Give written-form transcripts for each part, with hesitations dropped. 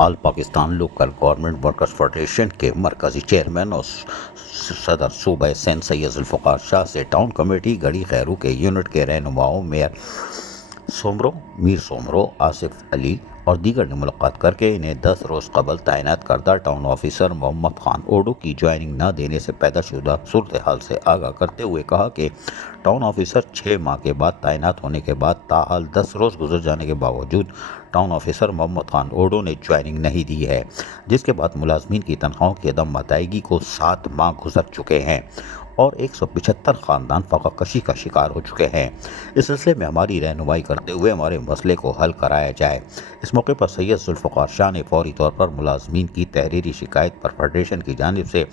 آل Pakistan local government workers federation کے مرکزی chairman اور صدر صوبہ سندھ سید ذوالفقار شاہ سے ٹاؤن کمیٹی گڑھی خیرو کے یونٹ کے رہنماؤں میر سومرو، آصف علی اور دیگر نے ملاقات کر کے انہیں 10 روز قبل تعینات کردہ town officer Muhammad Khan odo کی جوائننگ نہ دینے سے پیدا شدہ صورتحال سے آگاہ کرتے ہوئے کہا کہ ٹاؤن آفیسر 6 ماہ کے بعد تعینات ہونے کے بعد تاحال 10 روز گزر جانے کے باوجود town officer Muhammad Khan odo نے جوائننگ نہیں دی ہے، جس کے بعد ملازمین کی تنخواہوں کی عدم ادائیگی کو 7 ماہ گزر چکے ہیں اور 175 خاندان فقہ کشی کا شکار ہو چکے ہیں۔ اس سلسلے میں ہماری رہنمائی کرتے ہوئے ہمارے مسئلے کو حل کرایا جائے۔ اس موقع پر سید ذوالفقار شاہ نے فوری طور پر ملازمین کی تحریری شکایت پر فیڈریشن کی جانب سے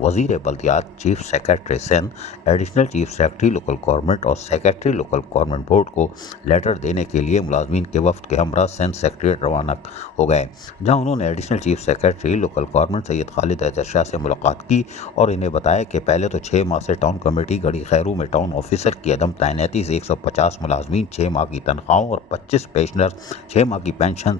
وزیر بلدیات، chief secretary Sindh, additional chief secretary local government اور سیکریٹری لوکل گورنمنٹ بورڈ کو لیٹر دینے کے لیے ملازمین کے وفد کے ہمراہ سندھ سیکریٹریٹ روانہ ہو گئے، جہاں انہوں نے additional chief secretary local government Syed Khalid Haider Shah سے ملاقات کی اور انہیں بتایا کہ پہلے تو 6 ماہ سے ٹاؤن کمیٹی گڑھی خیرو میں ٹاؤن آفیسر کی عدم تعیناتی سے 150 ملازمین 6 ماہ کی تنخواہوں اور 25 پینشنر 6 ماہ کی پینشن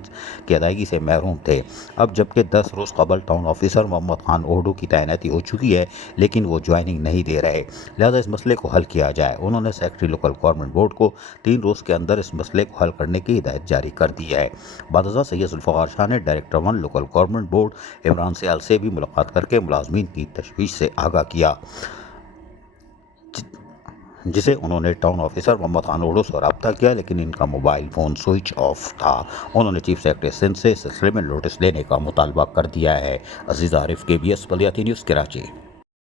کی ادائیگی سے محروم تھے۔ اب جبکہ 10 روز قبل town officer Muhammad Khan odo کی تعیناتی ہو چکی ہے لیکن وہ جوائننگ نہیں دے رہے، لہذا اس مسئلے کو حل کیا جائے۔ انہوں نے سیکریٹری لوکل گورنمنٹ بورڈ کو 3 روز کے اندر اس مسئلے کو حل کرنے کی ہدایت جاری کر دی ہے۔ بعد ازاں سید ذوالفقار شاہ نے director 1 local government board Imran Sial سے بھی ملاقات کر کے ملازمین کی تشویش سے آگاہ کیا، جسے انہوں نے town officer Muhammad Khan odo سے رابطہ کیا لیکن ان کا موبائل فون سوئچ آف تھا۔ انہوں نے چیف سیکریٹری سندھ سے اس سلسلے میں نوٹس لینے کا مطالبہ کر دیا ہے۔ عزیز عارف، KBS بلدیاتی نیوز، کراچی۔